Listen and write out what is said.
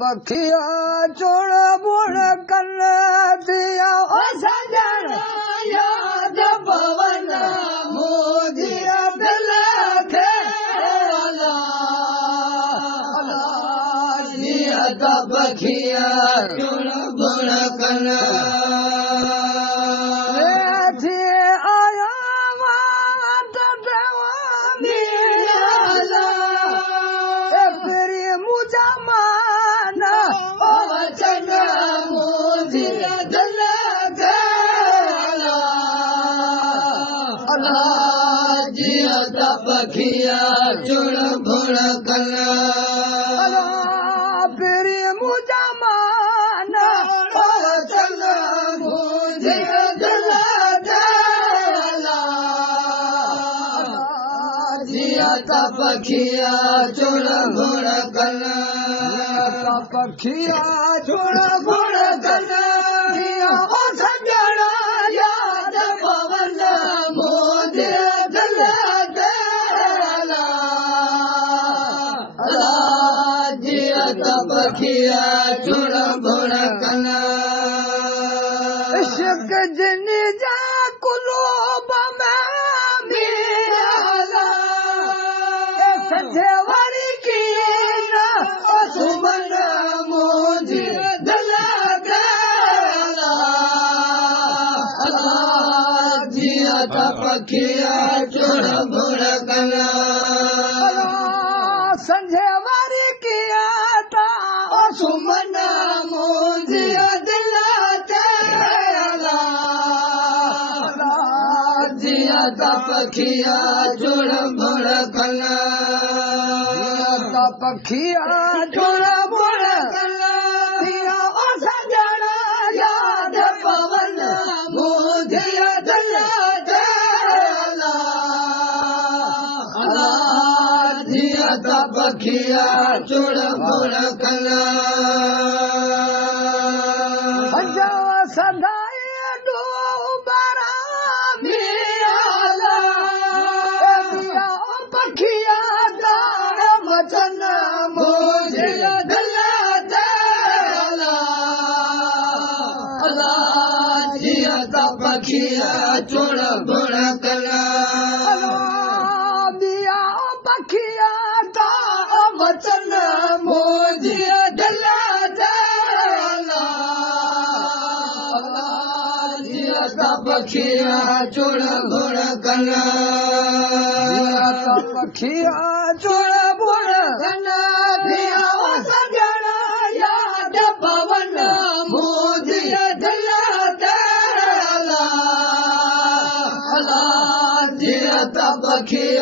पखिया चुण बुण कन दिया ओ सजन याद पवन मुझिया दिल थे जिया पखिया चुण बुण कन पखिया चुण बुण कन फिरी मुझा मान चंग मुझे दिल जिया पखिया चुण बुण कन पखिया चुण बुण कन ओ सजणा याद पवन मुझे दिल पखिया चुण बुण कन इश्क जिन जा कुलूब में मिला सजेवरी की न सुमन मुझे दिल जिया पखिया चुण बुण कन संजेवरी किया सुमन मुझे दिल जिया पखिया चुण बुण कन पखिया चुण बुण कन ओ सजणा याद पवन मुझे दिल जिया पखिया चुण बुण कन सदाई डूबरा मिला पखिया दार वचन मुझे दिल जिया पखिया चुण बुण कन पखिया दा वचन मुझे दिल पखिया चुण बुण कन पखिया चुण बुण कन सजणा याद पवन मुझे दिल जिया पखिया